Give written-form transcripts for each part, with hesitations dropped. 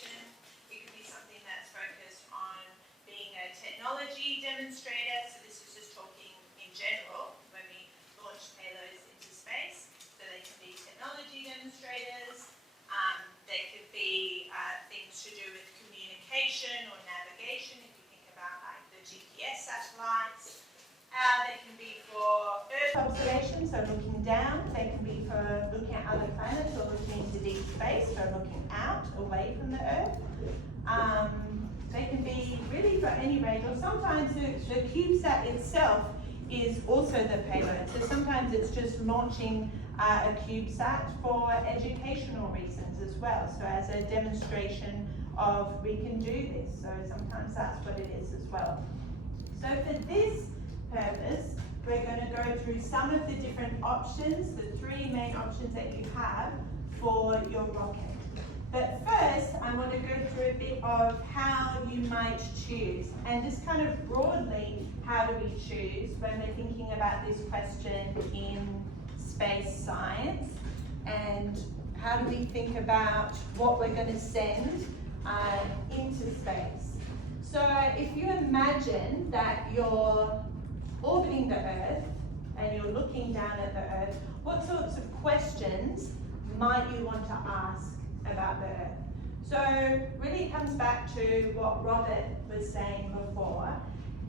education. It could be something that's focused on being a technology demonstrator. So this is just talking in general when we launch payloads into space. So they can be technology demonstrators. They could be things to do with communication or navigation, if you think about like the GPS satellites. They can be for Earth observation, so looking down. They can be for looking at other planets or looking into deep space, so looking out, away from the Earth. They can be really for any range, or sometimes the CubeSat itself is also the payload. So sometimes it's just launching a CubeSat for educational reasons as well. So as a demonstration of we can do this. So sometimes that's what it is as well. So for this purpose, we're going to go through some of the different options, the three main options that you have for your rocket. But first, I want to go through a bit of how you might choose, and just kind of broadly, how do we choose when we're thinking about this question in space science, and how do we think about what we're going to send into space. So if you imagine that you're orbiting the Earth and you're looking down at the Earth, what sorts of questions might you want to ask about the Earth? So really it comes back to what Robert was saying before,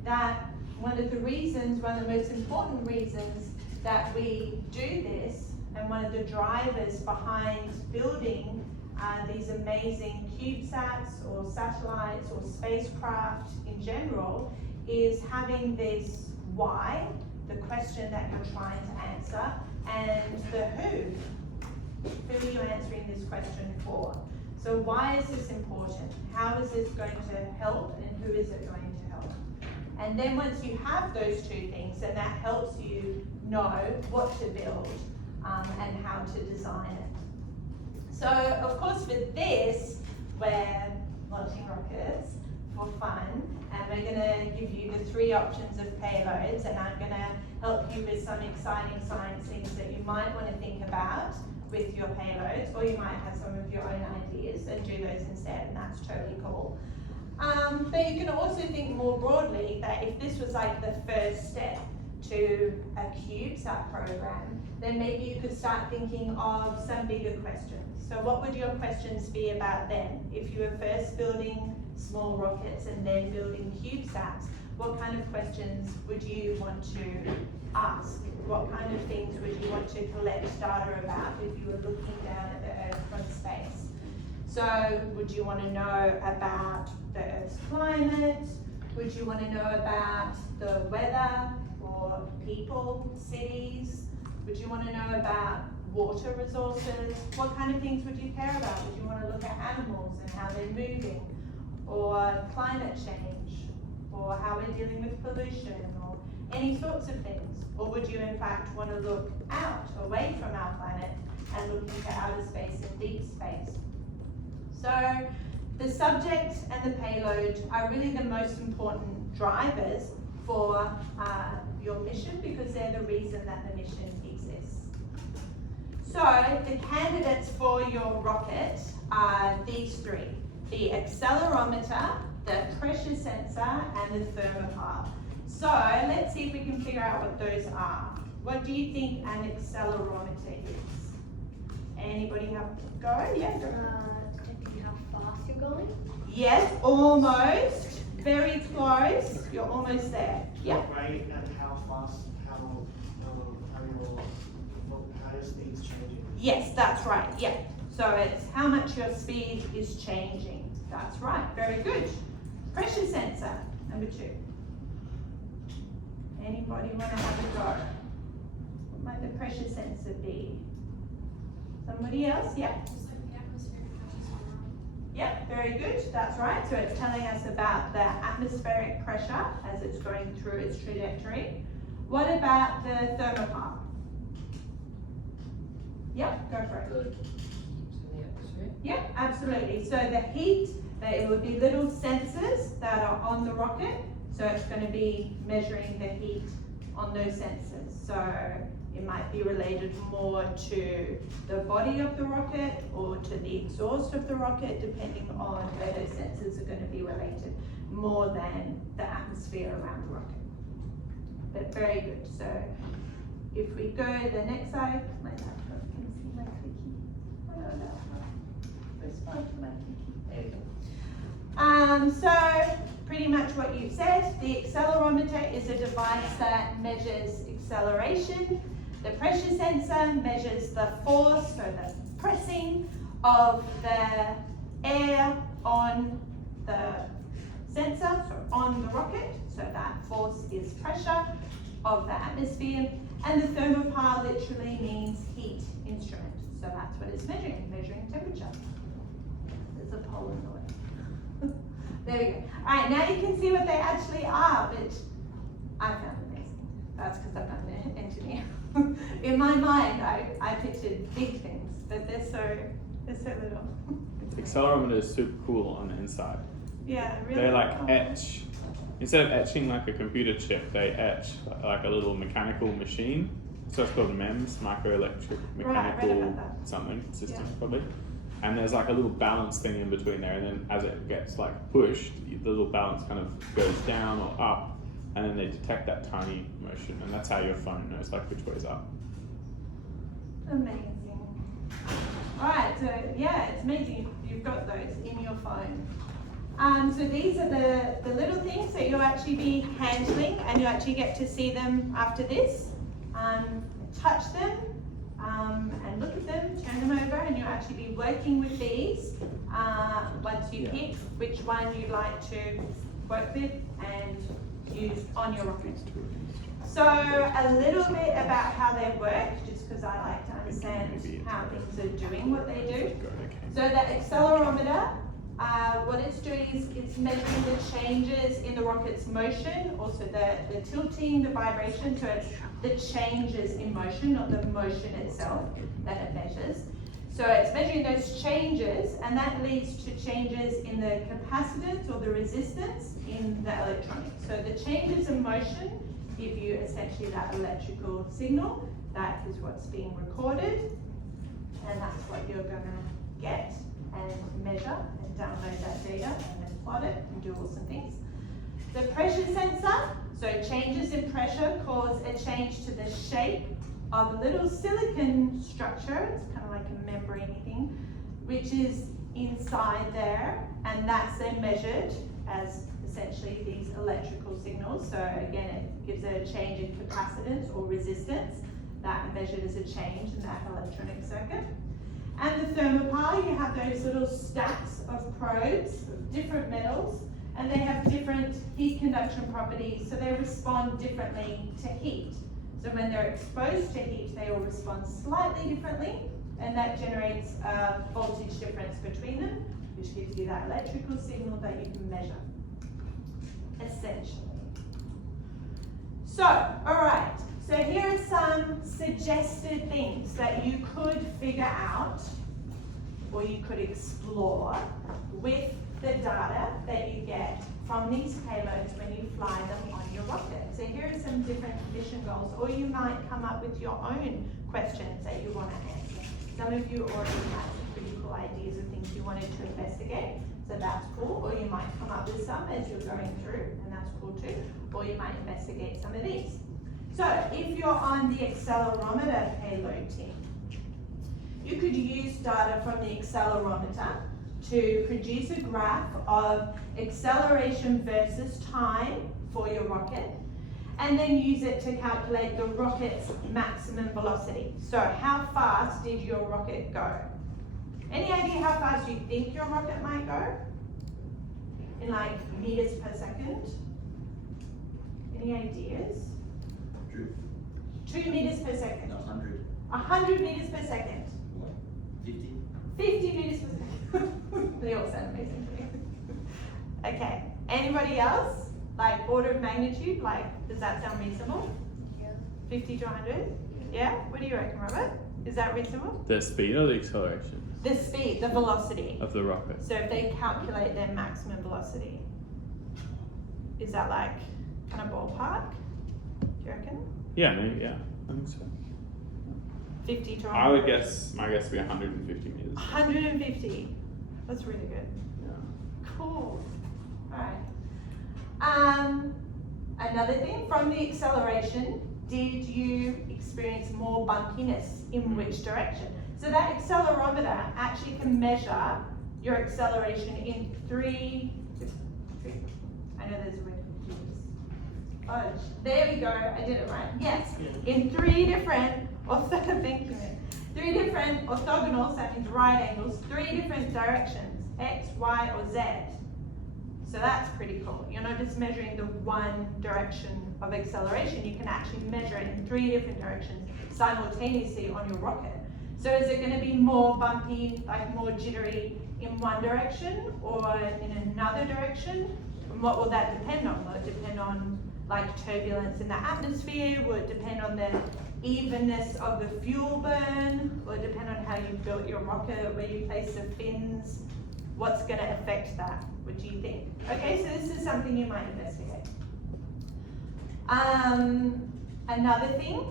that one of the most important reasons that we do this, and one of the drivers behind building these amazing CubeSats or satellites or spacecraft in general, is having this why, the question that you're trying to answer, and the who. Who are you answering this question for? So why is this important? How is this going to help, and who is it going to help? And then once you have those two things, then that helps you know what to build and how to design it. So of course with this, we're launching rockets for fun, and we're going to give you the three options of payloads, and I'm going to help you with some exciting science things that you might want to think about with your payloads, or you might have some of your own ideas and do those instead, and that's totally cool. But you can also think more broadly that if this was like the first step to a CubeSat program, then maybe you could start thinking of some bigger questions. So what would your questions be about then? If you were first building small rockets and then building CubeSats, what kind of questions would you want to ask? What kind of things would you want to collect data about if you were looking down at the Earth from space? So would you want to know about the Earth's climate? Would you want to know about the weather or people, cities? Would you want to know about water resources? What kind of things would you care about? Would you want to look at animals and how they're moving? Or climate change? Or how we're dealing with pollution? Or any sorts of things? Or would you in fact want to look out, away from our planet, and look into outer space and deep space? So the subject and the payload are really the most important drivers for your mission, because they're the reason that the mission exists. So the candidates for your rocket are these three: the accelerometer, the pressure sensor, and the thermocouple. So let's see if we can figure out what those are. What do you think an accelerometer is? Anybody have a go? Yeah. How fast you're going? Yes, almost. Very close. You're almost there. Yeah. Rate and how fast, how your speed's changing. Yes, that's right. Yeah. So it's how much your speed is changing. That's right. Very good. Pressure sensor, number 2. Anybody want to have a go? What might the pressure sensor be? Somebody else? Yeah. Just like the atmospheric pressure. Yep, very good. That's right. So it's telling us about the atmospheric pressure as it's going through its trajectory. What about the thermocouple? Yep, go for it. Yep, absolutely. So the heat, it would be little sensors that are on the rocket. So it's going to be measuring the heat on those sensors. So It might be related more to the body of the rocket or to the exhaust of the rocket, depending on where those sensors are going to be related, more than the atmosphere around the rocket. But very good. So if we go to the next slide, my laptop can see my clicky. Oh no, respond to my clicky. There we go. So pretty much what you've said, the accelerometer is a device that measures acceleration. The pressure sensor measures the force, so the pressing of the air on the sensor, so on the rocket. So that force is pressure of the atmosphere. And the thermopile literally means heat instrument. So that's what it's measuring temperature. There's a pole in the way. There we go. All right, now you can see what they actually are, which I found amazing. That's because I'm not an engineer. In my mind, I pictured big things, but they're so little. The accelerometer is super cool on the inside. Yeah, really. They like etch. Instead of etching like a computer chip, they etch like a little mechanical machine. So it's called MEMS, microelectric mechanical something system probably. And there's like a little balance thing in between there, and then as it gets like pushed, the little balance kind of goes down or up, and then they detect that tiny motion, and that's how your phone knows like which way's up. Amazing. All right, so yeah, it's amazing you've got those in your phone. So these are the little things that you'll actually be handling, and you actually get to see them after this. Touch them and look at them, turn them over, and you'll actually be working with these once you pick which one you'd like to work with and use on your rocket. So a little bit about how they work, just because I like to understand how things are doing what they do. So the accelerometer, what it's doing is it's measuring the changes in the rocket's motion, also the tilting, the vibration, so it's the changes in motion, not the motion itself that it measures. So it's measuring those changes, and that leads to changes in the capacitance or the resistance in the electronics. So the changes in motion give you essentially that electrical signal. That is what's being recorded, and that's what you're going to get and measure and download that data and then plot it and do awesome things. The pressure sensor, so changes in pressure cause a change to the shape of a little silicon structure. It's kind of like a membrane thing, which is inside there, and that's then measured as essentially these electrical signals. So again, it gives a change in capacitance or resistance, that measured as a change in that electronic circuit. And the thermopile, you have those little stacks of probes of different metals, and they have different heat conduction properties, so they respond differently to heat. So when they're exposed to heat, they will respond slightly differently, and that generates a voltage difference between them, which gives you that electrical signal that you can measure, essentially. So, all right. So here are some suggested things that you could figure out or you could explore with the data that you get from these payloads when you fly them on your rocket. So here are some different mission goals, or you might come up with your own questions that you want to answer. Some of you already have some pretty cool ideas of things you wanted to investigate, so that's cool. Or you might come up with some as you're going through, and that's cool too. Or you might investigate some of these. So if you're on the accelerometer payload team, you could use data from the accelerometer to produce a graph of acceleration versus time for your rocket, and then use it to calculate the rocket's maximum velocity. So how fast did your rocket go? Any idea how fast you think your rocket might go? In like meters per second? Any ideas? 2 meters per second. 100. 100 meters per second. 50. 50 meters per second. They all sound amazing to me. Okay. Anybody else? Like order of magnitude? Like, does that sound reasonable? Yeah. 50 to 100? Yeah? What do you reckon, Robert? Is that reasonable? The speed or the acceleration? The speed, the velocity. Of the rocket. So if they calculate their maximum velocity, is that like kind of ballpark? Do you reckon? Yeah, maybe, yeah, I think so. 50 to 100? I would guess, my guess would be 150 meters. 150. That's really good. Yeah. Cool. Alright. Another thing, from the acceleration, did you experience more bumpiness in which direction? So that accelerometer actually can measure your acceleration in three, I know there's a way to do this. Oh, there we go, I did it right. Yes, in three different orthogonals, that means right angles, three different directions, X, Y, or Z. So that's pretty cool. You're not just measuring the one direction of acceleration, you can actually measure it in three different directions simultaneously on your rocket. So is it going to be more bumpy, like more jittery in one direction or in another direction? And what will that depend on? Will it depend on like turbulence in the atmosphere? Will it depend on the evenness of the fuel burn? Will it depend on how you built your rocket, where you place the fins? What's going to affect that? What do you think? Okay, so this is something you might investigate. Another thing,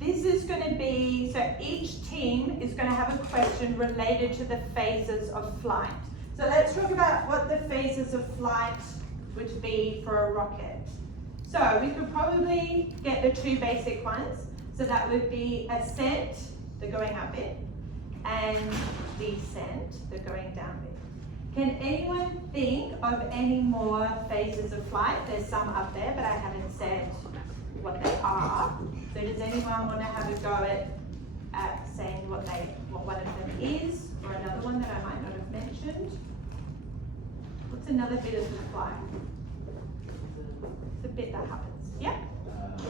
this is going to be, so each team is going to have a question related to the phases of flight. So let's talk about what the phases of flight would be for a rocket. So we could probably get the two basic ones. So that would be ascent, the going up bit, and descent, the going down bit. Can anyone think of any more phases of flight? There's some up there, but I haven't said what they are. So does anyone want to have a go at saying what one of them is, or another one that I might not have mentioned? What's another bit of the flight? It's a bit that happens. Yeah? The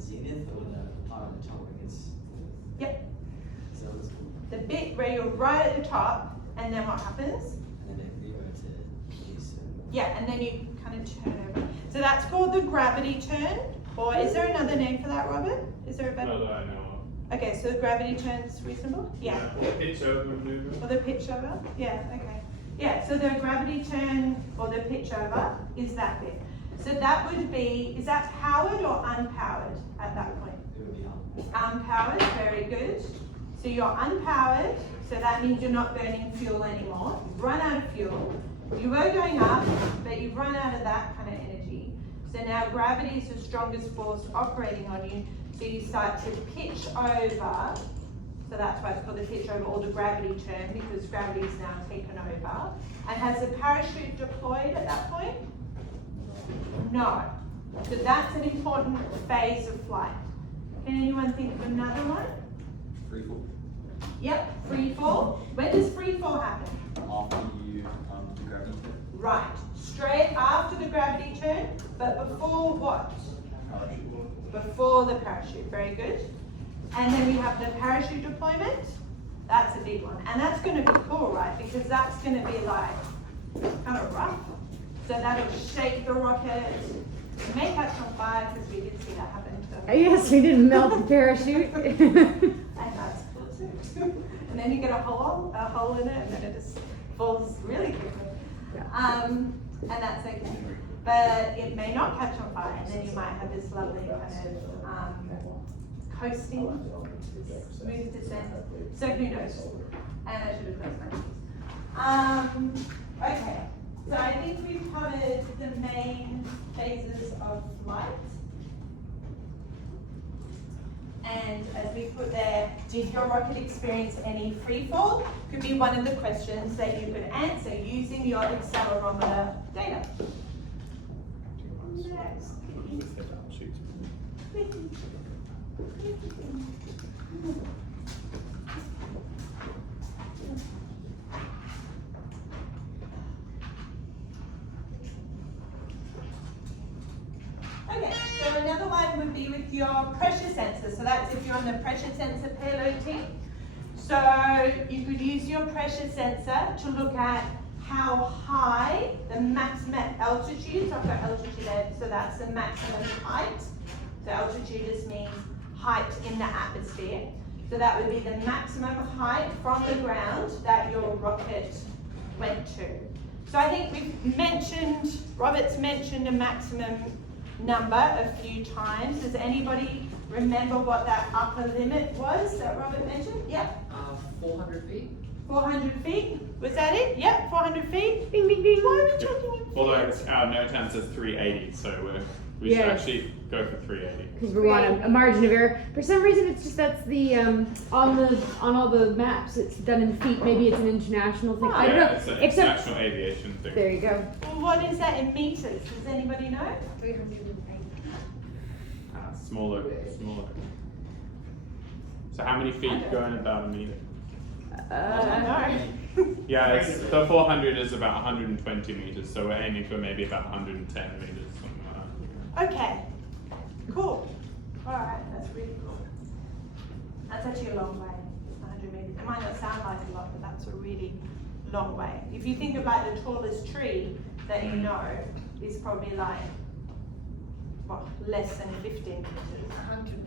zenith or the part of the top where it gets... Yep. So it's cool. The bit where you're right at the top, and then what happens? And then they revert to east. Yeah, and then you kind of turn over. So that's called the gravity turn. Or is there another name for that, Robert? Is there a better? Not that I know of. Okay, so the gravity turn's reasonable? Yeah. Or pitch over movement. Or the pitch over? Yeah, okay. Yeah, so the gravity turn or the pitch over is that bit. So that would be, is that powered or unpowered at that point? It would be on. Unpowered, very good. So you're unpowered, so that means you're not burning fuel anymore. You've run out of fuel. You were going up, but you've run out of that kind of energy. So now gravity is the strongest force operating on you. So you start to pitch over. So that's why it's called the pitch over or the gravity turn, because gravity is now taken over. And has the parachute deployed at that point? No. So that's an important phase of flight. Can anyone think of another one? Free fall. Yep, free fall. When does free fall happen? After you the gravity turn. Right, straight after the gravity turn, but before what? Parachute. Before the parachute, very good. And then we have the parachute deployment. That's a big one. And that's going to be cool, right? Because that's going to be like kind of rough. So that'll shake the rocket. It may catch on fire because we did see that happen to Yes, we didn't melt the parachute. and that's cool too. And then you get a hole in it, and then it just falls really quickly. And that's okay. But it may not catch on fire, and then you might have this lovely kind of coasting, smooth descent. So who knows? And I should have closed my eyes. Okay, so I think we've covered the main phases of flight. And as we put there, did your rocket experience any free fall? Could be one of the questions that you could answer using your accelerometer data. Next. Okay, so another one would be with your pressure sensor. So that's if you're on the pressure sensor payload team. So you could use your pressure sensor to look at how high the maximum altitude, so I've got altitude there, so that's the maximum height. So altitude just means height in the atmosphere. So that would be the maximum height from the ground that your rocket went to. So I think we've mentioned, Robert's mentioned a maximum number a few times. Does anybody remember what that upper limit was that Robert mentioned? Yep, 400 feet. 400 feet. Was that it? Yep, 400 feet. Ding ding ding. Why are we talking in Although feet? it's, our note time says 380, so we should Yes. actually go for 380. Because we want a margin of error. For some reason, it's just that's the on all the maps. It's done in feet. Maybe it's an international thing. I don't Yeah, know. it's an Except international aviation thing. there you go. Well, what is that in meters? Does anybody know? 308. Smaller. So how many feet go in about a meter? I don't know. Yeah, the 400 is about 120 meters, so we're aiming for maybe about 110 meters, something like that. Okay, cool. Alright, that's really cool. That's actually a long way, 100 meters. It might not sound like a lot, but that's a really long way. If you think of like the tallest tree that you know is probably like, well, less than 15 meters. 120.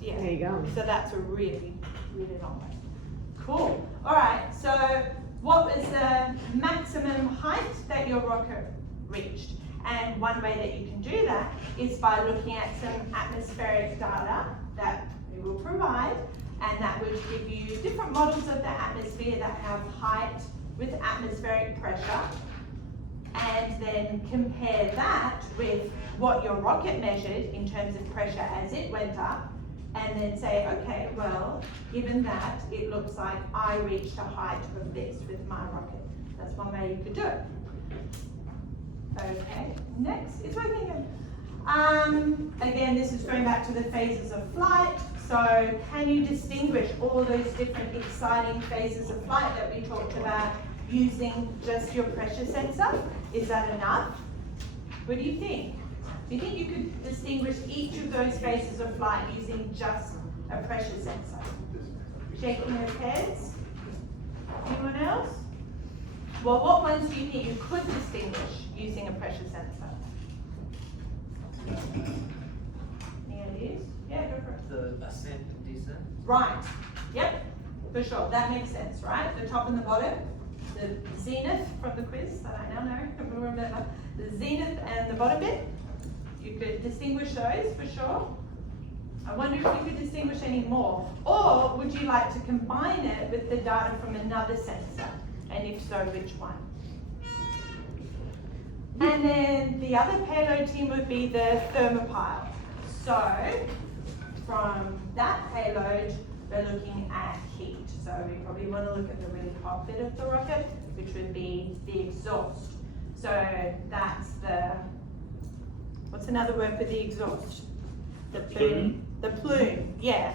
Yeah. There you go. So that's a really, really long way. Cool. Alright, so what was the maximum height that your rocket reached? And one way that you can do that is by looking at some atmospheric data that we will provide, and that would give you different models of the atmosphere that have height with atmospheric pressure, and then compare that with what your rocket measured in terms of pressure as it went up, and then say, okay, well, given that, it looks like I reached a height of this with my rocket. That's one way you could do it. Okay, next, it's working again. Again, this is going back to the phases of flight. So can you distinguish all those different exciting phases of flight that we talked about using just your pressure sensor? Is that enough? What do you think? Do you think you could distinguish each of those phases of flight using just a pressure sensor? Shaking of heads. Anyone else? Well, what ones do you think you could distinguish using a pressure sensor? Any ideas? Yeah, go for it. The ascent and descent. Right. Yep, for sure. That makes sense, right? The top and the bottom. The zenith from the quiz that I now know. Remember the zenith and the bottom bit. You could distinguish those for sure. I wonder if you could distinguish any more. Or would you like to combine it with the data from another sensor? And if so, which one? And then the other payload team would be the thermopile. So from that payload, we're looking at heat. So we probably want to look at the really hot bit of the rocket, which would be the exhaust. So that's the, what's another word for the exhaust? The Plume. The plume, yeah.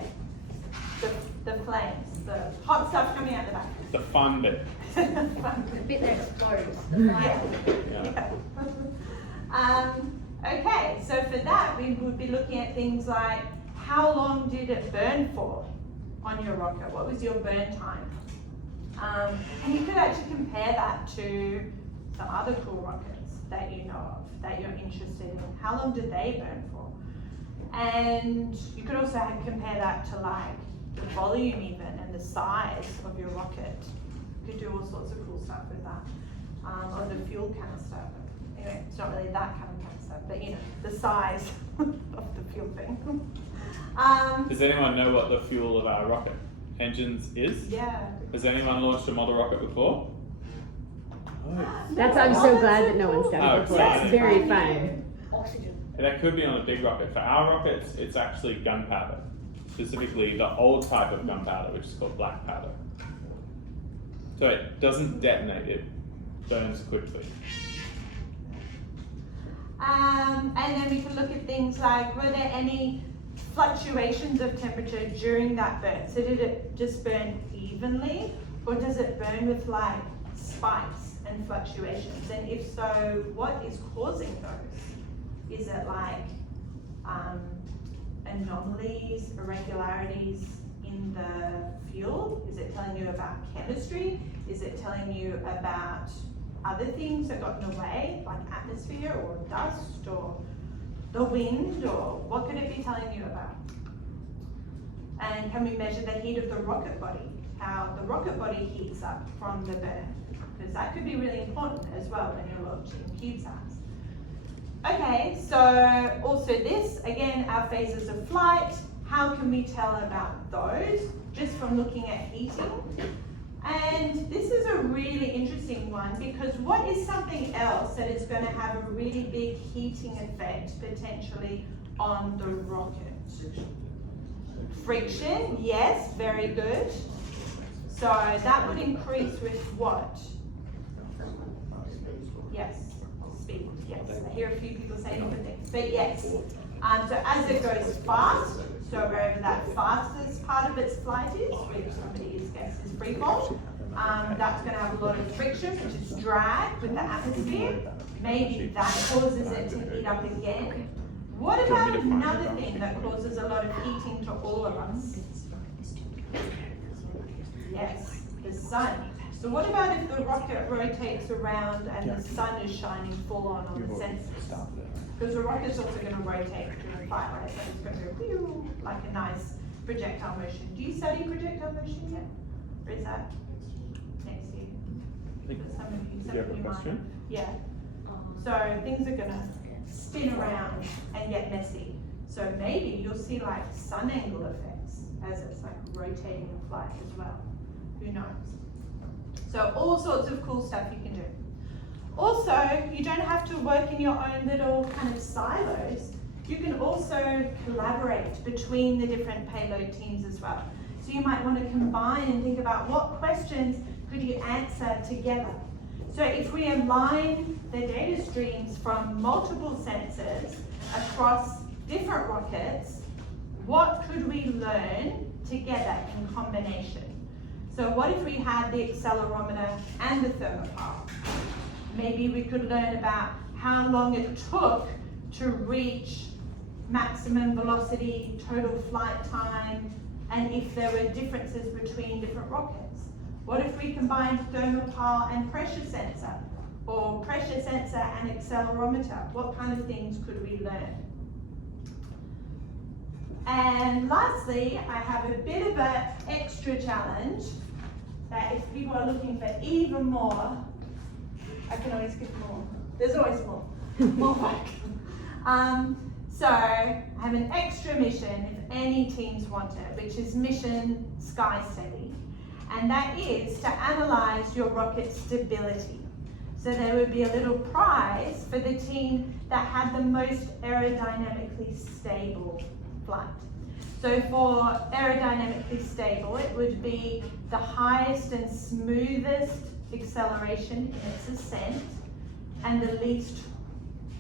The flames, the hot stuff coming out the back. The fun bit. The bit that explodes. Yeah. Yeah. Okay, so for that, we would be looking at things like how long did it burn for on your rocket? What was your burn time? And you could actually compare that to some other cool rockets that you know of, that you're interested in. How long did they burn for? And you could also compare that to like the volume even and the size of your rocket. You could do all sorts of cool stuff with that. Or the fuel canister. Anyway, it's not really that kind of canister, but you know, the size of the fuel thing. Does anyone know what the fuel of our rocket engines is? Yeah. Has anyone launched a model rocket before? Oh. That's I'm so glad that no one's done Oh, it before. exciting. It's very fun. Oxygen. That could be on a big rocket. For our rockets, it's actually gunpowder. Specifically, the old type of gunpowder, which is called black powder. So it doesn't detonate, it burns quickly. And then we can look at things like, were there any fluctuations of temperature during that burn? So did it just burn evenly, or does it burn with like spikes and fluctuations? And if so, what is causing those? Is it like anomalies, irregularities in the fuel? Is it telling you about chemistry? Is it telling you about other things that got in the way, like atmosphere or dust or the wind, or what could it be telling you about? And can we measure the heat of the rocket body? How the rocket body heats up from the burn? Because that could be really important as well when you're launching CubeSats. Okay, so also this, again, our phases of flight. How can we tell about those? Just from looking at heating. And this is a really interesting one because what is something else that is going to have a really big heating effect potentially on the rocket? Friction, yes, very good. So that would increase with what? Yes, speed, yes. I hear a few people say different things, but yes. So as it goes fast, so wherever that fastest part of its flight is, which somebody's guess is free fall, that's going to have a lot of friction, which is drag with the atmosphere. Maybe that causes it to heat up again. What about another thing that causes a lot of heating to all of us? Yes, the sun. So what about if the rocket rotates around and the sun is shining full on the sensors? Because the rocket's also going to rotate during flight, right? So it's going to go like a nice projectile motion. Do you study projectile motion yet? Or is that next year? For some of you, some Do you have of a you might. question? Yeah. So things are going to spin around and get messy. So maybe you'll see like sun angle effects as it's like rotating in flight as well. Who knows? So all sorts of cool stuff you can do. Also, you don't have to work in your own little kind of silos. You can also collaborate between the different payload teams as well. So you might want to combine and think about what questions could you answer together. So if we align the data streams from multiple sensors across different rockets, what could we learn together in combination? So what if we had the accelerometer and the thermopile? Maybe we could learn about how long it took to reach maximum velocity, total flight time, and if there were differences between different rockets. What if we combined thermopile and pressure sensor, or pressure sensor and accelerometer? What kind of things could we learn? And lastly, I have a bit of an extra challenge that if people are looking for even more, I can always give more. There's always more, more work. So I have an extra mission if any teams want it, which is mission Sky Steady. And that is to analyze your rocket stability. So there would be a little prize for the team that had the most aerodynamically stable flight. So for aerodynamically stable, it would be the highest and smoothest acceleration in its ascent and the least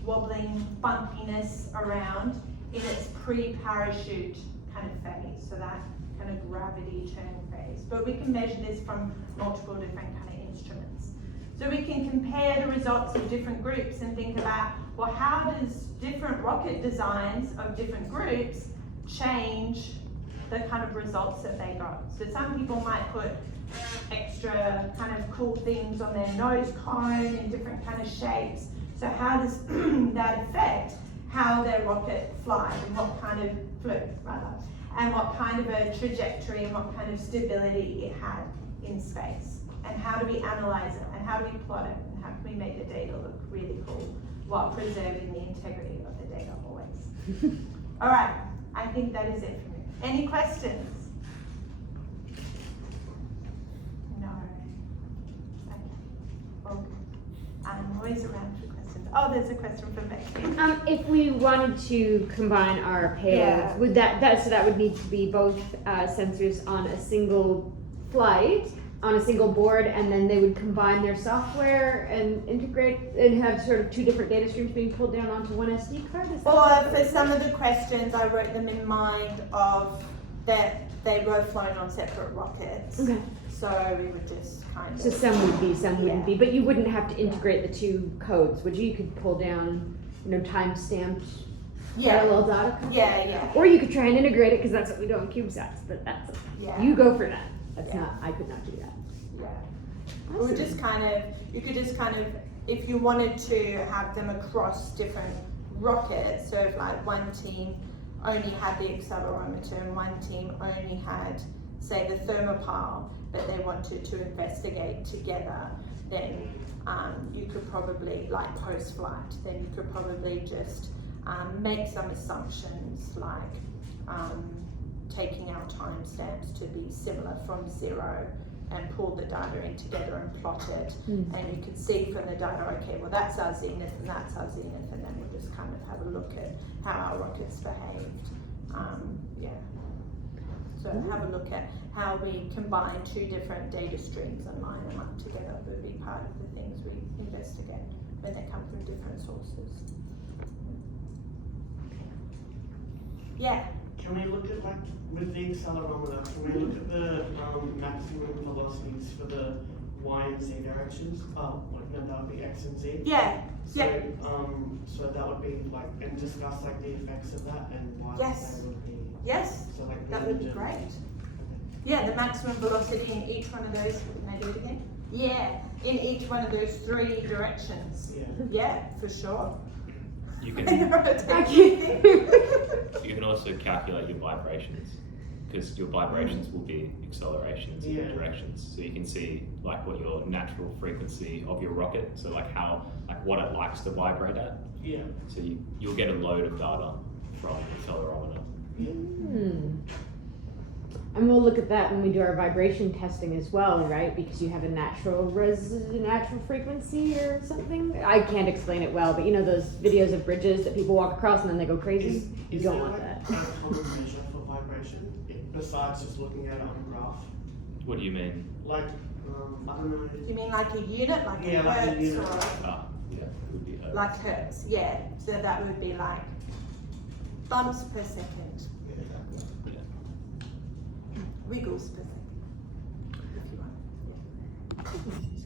wobbling bumpiness around in its pre-parachute kind of phase, so that kind of gravity turn phase. But we can measure this from multiple different kind of instruments. So we can compare the results of different groups and think about, well, how does different rocket designs of different groups change the kind of results that they got? So some people might put extra kind of cool things on their nose cone in different kind of shapes. So how does that affect how their rocket flies and what kind of flew, rather, and what kind of a trajectory and what kind of stability it had in space? And how do we analyze it? And how do we plot it? And how can we make the data look really cool while preserving the integrity of the data always? All right, I think that is it for me. Any questions? No. Okay. Okay. I'm always around for questions. Oh, there's a question from Becky. If we wanted to combine our payloads, Yeah. would that would need to be both sensors on a single flight, on a single board, and then they would combine their software and integrate and have sort of two different data streams being pulled down onto one SD card? Is that Or for some of the questions, I wrote them in mind of that they were flown on separate rockets. Okay. So we would just kind of. So some would be, some wouldn't Yeah. be, but you wouldn't have to integrate the two codes, would you? You could pull down, time-stamped parallel data codes? Yeah. Or you could try and integrate it, because that's what we do on CubeSats, but that's, Yeah. you go for that. That's Yeah. not, I could not do that. Yeah. Or just kind of, you could just kind of, if you wanted to have them across different rockets, so if like one team only had the accelerometer and one team only had, say the thermopile, but they wanted to investigate together, then you could probably, like post-flight, then you could probably just make some assumptions like taking our timestamps to be similar from 0 and pull the data in together and plot it. And you can see from the data, okay, well that's our zenith and that's our zenith, and then we'll just kind of have a look at how our rockets behaved. So have a look at how we combine 2 different data streams and line them up together would be part of the things we investigate when they come from different sources. Yeah. Can we look at, like, with the accelerometer, can we look at the maximum velocities for the Y and Z directions? Oh, like, no, that would be X and Z. Yeah. So, Yeah. so that would be like, and discuss like the effects of that and why Yes. they would be. Yes. So like That would be range and- great. Yeah, the maximum velocity in each one of those, can I do it again? Yeah, in each one of those 3 directions. Yeah. Yeah, for sure. You I can know, it takes me thinking. you can also calculate your vibrations, because your vibrations will be accelerations in Yeah. the directions. So you can see like what your natural frequency of your rocket, so like how, like what it likes to vibrate at. Yeah. So you'll get a load of data from the accelerometer. And we'll look at that when we do our vibration testing as well, right? Because you have a natural frequency or something. I can't explain it well, but you know those videos of bridges that people walk across and then they go crazy? You Is don't there want like that. a common measure for vibration besides just looking at it on a graph? What do you mean? Like, I don't know. Do you mean like a unit, like Yeah, a like a hertz unit. or Yeah, it would be hertz. like hertz? Yeah, so that would be like bumps per second, Yeah. wiggles per second, if you want. Yeah.